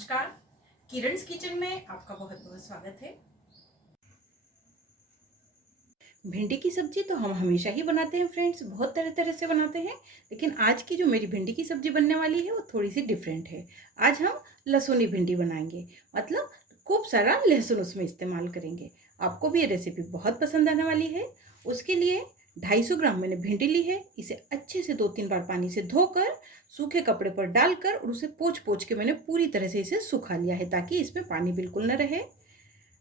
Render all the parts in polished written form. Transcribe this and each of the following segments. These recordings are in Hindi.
नमस्कार, किरण's किचन में आपका बहुत बहुत स्वागत है। भिंडी की सब्जी तो हम हमेशा ही बनाते हैं फ्रेंड्स, बहुत तरह तरह से बनाते हैं। लेकिन आज की जो मेरी भिंडी की सब्जी बनने वाली है वो थोड़ी सी डिफरेंट है। आज हम लहसुनी भिंडी बनाएंगे, मतलब खूब सारा लहसुन उसमें इस्तेमाल करेंगे। आपको भी ये रेसिपी बहुत पसंद आने वाली है। उसके लिए 250 ग्राम मैंने भिंडी ली है। इसे अच्छे से 2-3 बार पानी से धोकर सूखे कपड़े पर डालकर और उसे पोंछ पोंछ के मैंने पूरी तरह से इसे सुखा लिया है, ताकि इसमें पानी बिल्कुल न रहे।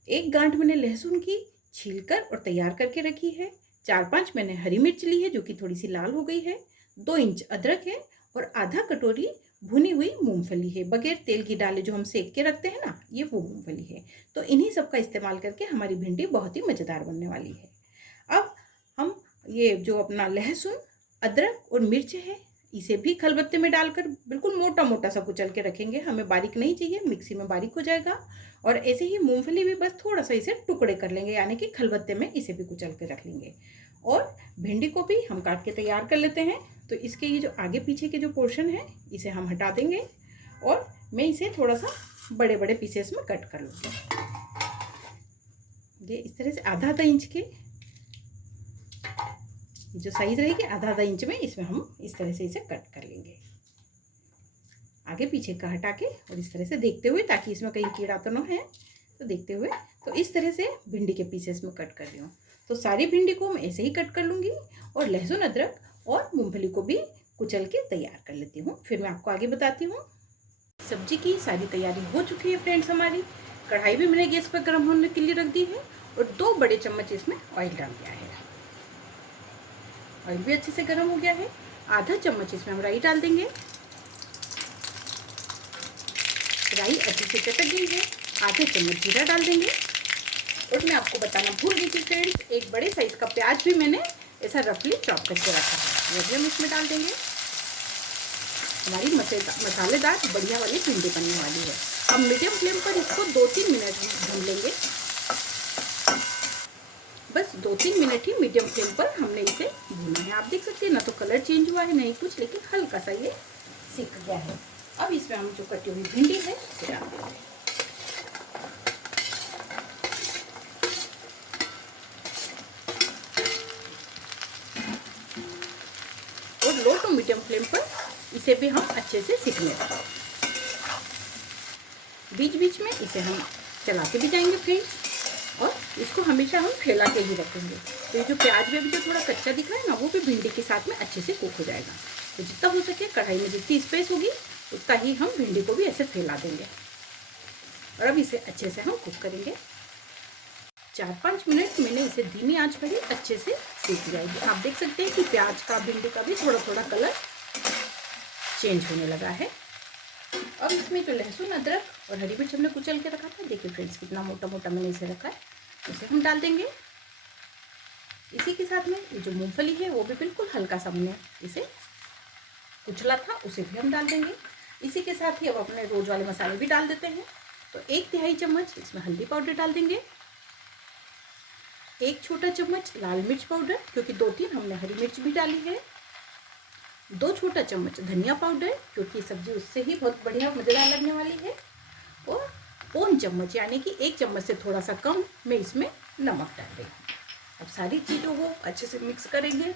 एक गांठ मैंने लहसुन की छीलकर और तैयार करके रखी है। 4-5 मैंने हरी मिर्च ली है जो कि थोड़ी सी लाल हो गई है। 2 इंच अदरक है और आधा कटोरी भुनी हुई मूंगफली है, बगैर तेल की डाले जो हम सेक के रखते हैं ना, ये वो मूंगफली है। तो इन्हीं सब का इस्तेमाल करके हमारी भिंडी बहुत ही मज़ेदार बनने वाली है। अब हम ये जो अपना लहसुन, अदरक और मिर्च है, इसे भी खलबत्ते में डालकर बिल्कुल मोटा मोटा सा कुचल के रखेंगे। हमें बारीक नहीं चाहिए, मिक्सी में बारीक हो जाएगा। और ऐसे ही मूंगफली भी बस थोड़ा सा इसे टुकड़े कर लेंगे, यानी कि खलबत्ते में इसे भी कुचल के रख लेंगे। और भिंडी को भी हम काट के तैयार कर लेते हैं। तो इसके ये जो आगे पीछे के जो पोर्शन है इसे हम हटा देंगे और मैं इसे थोड़ा सा बड़े बड़े पीसेस में कट कर लूँगी। ये इस तरह से आधा आधा इंच के जो साइज रहेगी, आधा आधा इंच में इसमें हम इस तरह से इसे कट कर लेंगे, आगे पीछे का हटा के। और इस तरह से देखते हुए, ताकि इसमें कहीं कीड़ा तो ना है, तो देखते हुए। तो इस तरह से भिंडी के पीसेस में कट कर रही हूँ। तो सारी भिंडी को मैं ऐसे ही कट कर लूँगी और लहसुन, अदरक और मूंगफली को भी कुचल के तैयार कर लेती हूँ। फिर मैं आपको आगे बताती हूँ। सब्जी की सारी तैयारी हो चुकी है फ्रेंड्स हमारी। कढ़ाई भी मैंने गैस पर गर्म होने के लिए रख दी है और 2 बड़े चम्मच इसमें ऑयल डाल दिया है। ऑयल भी अच्छे से गर्म हो गया है। आधा चम्मच इसमें हम राई डाल देंगे। राई अच्छे से चटक गई है। आधे चम्मच जीरा डाल देंगे। और मैं आपको बताना भूल गई थी फ्रेंड्स, एक बड़े साइज का प्याज भी मैंने ऐसा रफली चॉप करके रखा है, वो भी हम इसमें डाल देंगे। हमारी मसालेदार बढ़िया वाली भिंडी बनने वाली है। अब मीडियम फ्लेम पर इसको 2-3 मिनट भून लेंगे। बस 2-3 मिनट ही मीडियम फ्लेम पर हमने इसे भूना है। आप देख सकते हैं ना, तो कलर चेंज हुआ है नहीं कुछ, लेकिन हल्का सा ये सिक गया है। अब इसमें हम जो कटी हुई भिंडी है उसे डाल देंगे। और लो टू मीडियम फ्लेम पर इसे भी हम अच्छे से सिकने देंगे। बीच बीच में इसे हम चलाते भी जाएंगे फ्रेंड्स, और इसको हमेशा हम फैला के ही रखेंगे। तो ये जो प्याज में भी जो थोड़ा कच्चा दिख रहा है ना, वो भी भिंडी के साथ में अच्छे से कुक हो जाएगा। तो जितना हो सके कढ़ाई में जितनी स्पेस होगी उतना ही हम भिंडी को भी ऐसे फैला देंगे। और अब इसे अच्छे से हम कुक करेंगे। 4-5 मिनट मैंने इसे धीमी आंच पर ही अच्छे से सेक जाएगी। आप देख सकते हैं कि प्याज का, भिंडी का भी थोड़ा थोड़ा कलर चेंज होने लगा है। अब इसमें जो लहसुन, अदरक और हरी मिर्च हमने कुचल के रखा था, देखिए फ्रेंड्स कितना मोटा मोटा मैंने इसे रखा है, इसे हम डाल देंगे। इसी के साथ में ये जो मूंगफली है वो भी बिल्कुल हल्का सा हमने इसे कुचला था, उसे भी हम डाल देंगे। इसी के साथ ही अब अपने रोज वाले मसाले भी डाल देते हैं। तो 1/3 चम्मच इसमें हल्दी पाउडर डाल देंगे। 1 छोटा चम्मच लाल मिर्च पाउडर, क्योंकि 2-3 हमने हरी मिर्च भी डाली है। 2 छोटा चम्मच धनिया पाउडर, क्योंकि सब्जी उससे ही बहुत बढ़िया मज़ेदार लगने वाली है। और 1 चम्मच, यानी कि 1 चम्मच से थोड़ा सा कम मैं इसमें नमक डाल रही हूँ। अब सारी चीज़ों को अच्छे से मिक्स करेंगे।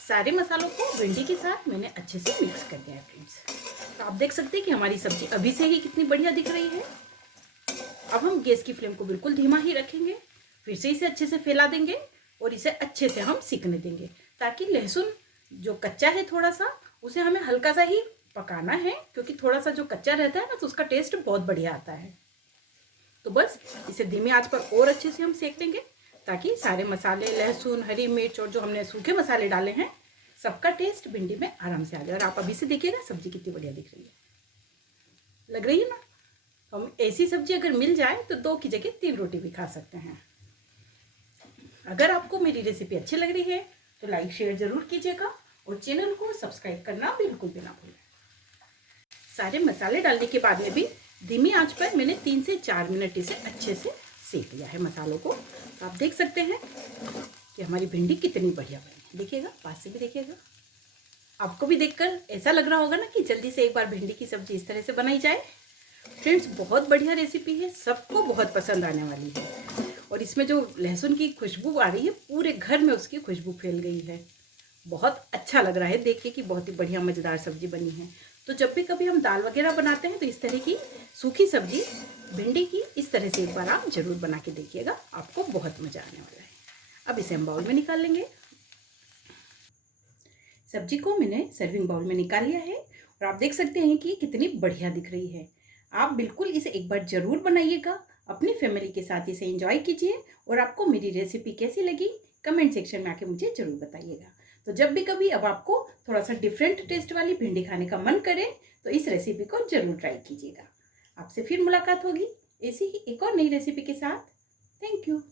सारे मसालों को भिंडी के साथ मैंने अच्छे से मिक्स कर दिया है फ्रेंड्स। तो आप देख सकते हैं कि हमारी सब्जी अभी से ही कितनी बढ़िया दिख रही है। अब हम गैस की फ्लेम को बिल्कुल धीमा ही रखेंगे। फिर से इसे अच्छे से फैला देंगे और इसे अच्छे से हम सिकने देंगे, ताकि लहसुन जो कच्चा है थोड़ा सा, उसे हमें हल्का सा ही पकाना है, क्योंकि थोड़ा सा जो कच्चा रहता है ना, तो उसका टेस्ट बहुत बढ़िया आता है। तो बस इसे धीमी आंच पर और अच्छे से हम सेक लेंगे, ताकि सारे मसाले, लहसुन, हरी मिर्च और जो हमने सूखे मसाले डाले हैं, सबका टेस्ट भिंडी में आराम से आ जाए। और आप अभी से देखिएगा सब्जी कितनी बढ़िया दिख रही है, लग रही है ना। हम ऐसी सब्जी अगर मिल जाए तो 2 की जगह 3 रोटी भी खा सकते हैं। अगर आपको मेरी रेसिपी अच्छी लग रही है तो लाइक शेयर जरूर कीजिएगा और चैनल को सब्सक्राइब करना बिल्कुल भी ना भूलें। सारे मसाले डालने के बाद में भी धीमी आंच पर मैंने 3 से 4 मिनट इसे अच्छे से सेक लिया है मसालों को। तो आप देख सकते हैं कि हमारी भिंडी कितनी बढ़िया बनी। देखिएगा, पास से भी देखिएगा। आपको भी देखकर ऐसा लग रहा होगा ना कि जल्दी से एक बार भिंडी की सब्जी इस तरह से बनाई जाए। फ्रेंड्स बहुत बढ़िया रेसिपी है, सबको बहुत पसंद आने वाली है। और इसमें जो लहसुन की खुशबू आ रही है, पूरे घर में उसकी खुशबू फैल गई है। बहुत अच्छा लग रहा है देख के कि बहुत ही बढ़िया मज़ेदार सब्जी बनी है। तो जब भी कभी हम दाल वगैरह बनाते हैं तो इस तरह की सूखी सब्जी भिंडी की इस तरह से एक बार आप ज़रूर बना के देखिएगा, आपको बहुत मज़ा आने वाला है। अब इसे हम बाउल में निकाल लेंगे। सब्जी को मैंने सर्विंग बाउल में निकाल लिया है और आप देख सकते हैं कि कितनी बढ़िया दिख रही है। आप बिल्कुल इसे एक बार ज़रूर बनाइएगा, अपनी फैमिली के साथ इसे एंजॉय कीजिए। और आपको मेरी रेसिपी कैसी लगी कमेंट सेक्शन में आके मुझे ज़रूर बताइएगा। तो जब भी कभी अब आपको थोड़ा सा डिफरेंट टेस्ट वाली भिंडी खाने का मन करे तो इस रेसिपी को ज़रूर ट्राई कीजिएगा। आपसे फिर मुलाकात होगी ऐसी ही एक और नई रेसिपी के साथ। Thank you.